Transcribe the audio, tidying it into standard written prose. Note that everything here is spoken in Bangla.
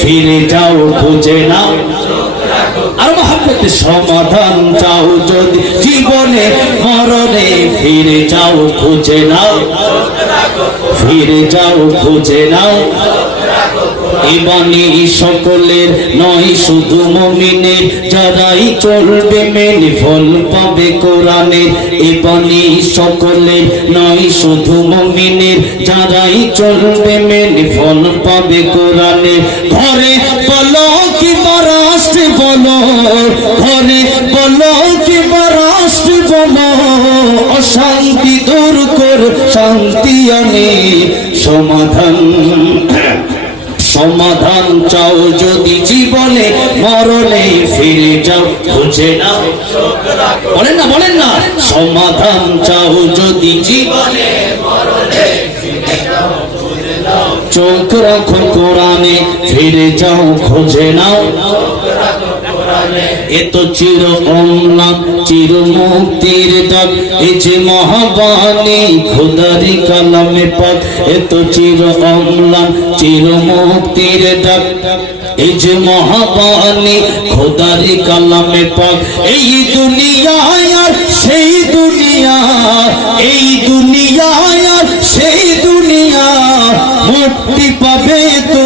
ফিরে যাও খুঁজে নাও আর মহব্বতের সমাধান চাও যদি জীবনে মরণে ফিরে যাও খুঁজে নাও ফিরে যাও খুঁজে নাও এই বাণী সকলের নয় শুধু মুমিনের যারাই চলবে মেনে ফল পাবে কোরআনের এই বাণী সকলের নয় শুধু মুমিনের যারাই চলবে মেনে ফল পাবে কোরআনের ঘরে বলো কি রাষ্ট্র বলো ঘরে বলো কি রাষ্ট্র বলো অশান্তি দূর কর শান্তি আনে সমাধান চাও যদি জীবনে মরণে ফিরে যাও খুঁজে নাও বলেন না সমাধান চাও যদি জীবনে মরণে ফিরে যাও খুঁজে নাও চোখ রাখো কোরআনে ফিরে যাও খুঁজে নাও এত চির অম্লান চির মুক্তির ডাক এই যে মহাবাণী খোদারি কালামে পাক এত চির অম্লান চির মুক্তির ডাক এই যে মহাবাণী খোদারি কালামে পাক এই দুনিয়ায় আর সেই দুনিয়া এই দুনিয়ায় আর সেই দুনিয়া মুক্তি পাবে তো